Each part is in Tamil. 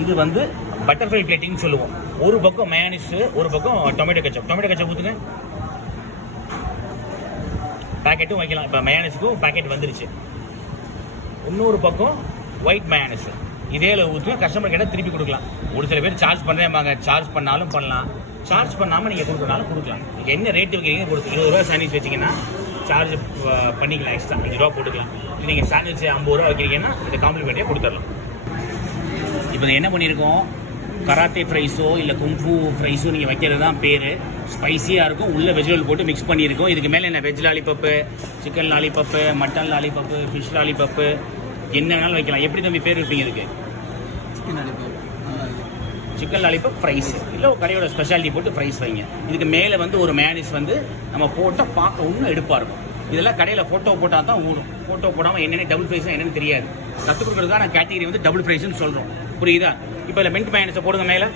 இது வந்து பட்டர்ஃப்ளை பிளேட்டிங்னு சொல்லுவோம். ஒரு பக்கம் மயோனைஸ், ஒரு பக்கம் டொமேட்டோ கெச்சப் ஊற்றுங்க. பேக்கெட்டும் வைக்கலாம். இப்போ மயோனைஸுக்கும் பேக்கெட் வந்துருச்சு. இன்னொரு பக்கம் ஒயிட் மயோனைஸ் இதே ஊற்றி கஸ்டமர் கிட்ட திருப்பி கொடுக்கலாம். ஒரு சில பேர் சார்ஜ் பண்ணுறேன்பாங்க. சார்ஜ் பண்ணாலும் பண்ணலாம், சார்ஜ் பண்ணாமல் நீங்கள் கொடுக்குறனாலும் கொடுக்கலாம். நீங்கள் என்ன ரேட்டு வைக்கிறீங்க கொடுத்து 20 ரூபா சாண்ட்விச் வச்சிங்கன்னா சார்ஜ் பண்ணிக்கலாம். எக்ஸ்ட்ரா 5 ரூபா போட்டுக்கலாம். நீங்கள் சாண்ட்விச் 50 ரூபா வைக்கிறீங்கன்னா இந்த காம்ப்ளிமெண்ட்டே கொடுத்துடலாம். இப்போ என்ன பண்ணியிருக்கோம், கராத்தே ஃப்ரைஸோ இல்லை குங்ஃபூ ஃப்ரைஸோ நீங்கள் வைக்கிறது தான் பேர். ஸ்பைஸியாக இருக்கும், உள்ளே வெஜிடபிள் போட்டு மிக்ஸ் பண்ணியிருக்கோம். இதுக்கு மேலே என்ன veg lollipop, chicken lollipop, mutton lollipop, fish lollipop என்ன வேணாலும் வைக்கலாம். எப்படி தம்பி பேர் வைப்பீங்க இதுக்கு? சிக்கன் லாலிபப் ஃப்ரைஸ் இல்லை கடையோட ஸ்பெஷாலிட்டி போட்டு ஃப்ரைஸ் வைங்க. இதுக்கு மேலே வந்து ஒரு மேனிஸ் வந்து நம்ம போட்டால் பார்க்க இன்னும் எடுப்பாக இருக்கும். இதெல்லாம் கடையில் ஃபோட்டோ போட்டால் தான் ஊடும். ஃபோட்டோ போடாமல் என்னென்ன டபுள் ஃப்ரைஸ் என்னென்னு தெரியாது. கற்றுக் கொடுக்குறதுக்கான கேட்டகரி வந்து டபுள் ஃப்ரைஸ்ன்னு சொல்கிறோம். புரியுதா? இப்போ இதில் மின்ட் மயோனைஸை போடுங்க. மேலே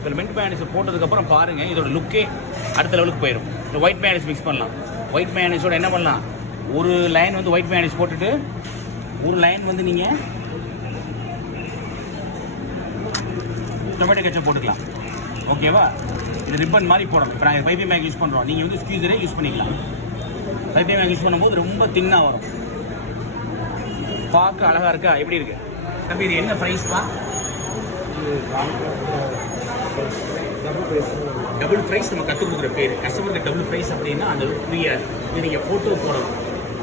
இதில் மின்ட் மயோனைஸை போட்டதுக்கப்புறம் பாருங்கள், இதோட லுக்கே அடுத்த லெவலுக்கு போயிடும். இப்போ ஒயிட் மயோனைஸ் மிக்ஸ் பண்ணலாம். ஒயிட் மயோனைஸோட என்ன பண்ணலாம், ஒரு லைன் வந்து ஒயிட் மயோனைஸ் போட்டுட்டு ஒரு லைன் வந்து நீங்கள் டொமேட்டோ கெச்சப் போட்டுக்கலாம். ஓகேவா? இது ரிப்பன் மாதிரி போடணும். இப்போ நாங்கள் பைப்பி மேக் யூஸ் பண்ணுறோம். நீங்கள் வந்து ஸ்க்யூஸரே யூஸ் பண்ணிக்கலாம். பைப்பி மேக் யூஸ் பண்ணும்போது ரொம்ப தின்னாக வரும். பார்க்க அழகாக இருக்கா? எப்படி இருக்கு தம்பி? இது என்ன ஃப்ரைஸ்ப்பா? டபுள் ஃப்ரைஸ் நம்ம கற்றுக் கொடுக்குற பேர். கஸ்டமருக்கு டபுள் ஃப்ரைஸ் அப்படின்னா அந்த லுக் புரியாது. இது நீங்கள் ஃபோட்டோ போடணும்.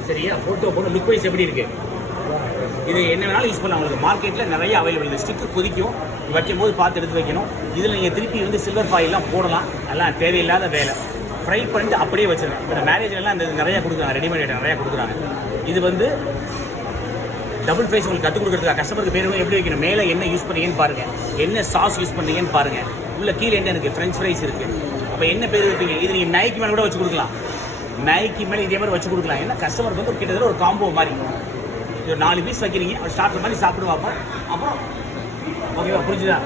சரியா? ஃபோட்டோ போட லுக் வைஸ் எப்படி இருக்கு? இது என்ன வேணாலும் யூஸ் பண்ணலாம். உங்களுக்கு மார்க்கெட்டில் நிறைய அவைலபிள். இந்த ஸ்டிக்கு கொதிக்கும், வைக்கும் போது பார்த்து எடுத்து வைக்கணும். இதில் நீங்கள் திருப்பி வந்து சில்வர் ஃபாயிலாம் போடலாம். அதெல்லாம் தேவையில்லாத வேலை. ஃப்ரை பண்ணிட்டு அப்படியே வச்சுருங்க. இப்போ மேரேஜ்லாம் இந்த நிறையா கொடுக்குறாங்க, ரெடிமேட் ஐட்டம் நிறையா கொடுக்குறாங்க. இது வந்து டபுள் ஃப்ரைஸ் உங்களுக்கு கற்றுக் கொடுக்குறதுக்காக கஸ்டமருக்கு பேர் எப்படி வைக்கணும், மேலே என்ன யூஸ் பண்ணீங்கன்னு பாருங்கள், என்ன சாஸ் யூஸ் பண்ணீங்கன்னு பாருங்கள், உள்ள கீழே என்ன இருக்குது, ஃப்ரெஞ்ச் ஃப்ரைஸ் இருக்குது. அப்போ என்ன பேர் வைப்பீங்க? இது நீங்கள் மேகி மேலே கூட வச்சு கொடுக்கலாம். மேகி மேலே இதே மாதிரி வச்சு கொடுக்கலாம். ஏன்னா கஸ்டமருக்கு வந்து கிட்டத்தட்ட ஒரு காம்போ மாதிரி. இது 4 பீஸ் வைக்கிறீங்க, ஸ்டார்டர் மாதிரி சாப்பிடுவாப்போ. அப்புறம் ஓகேவா? புரிஞ்சுதா?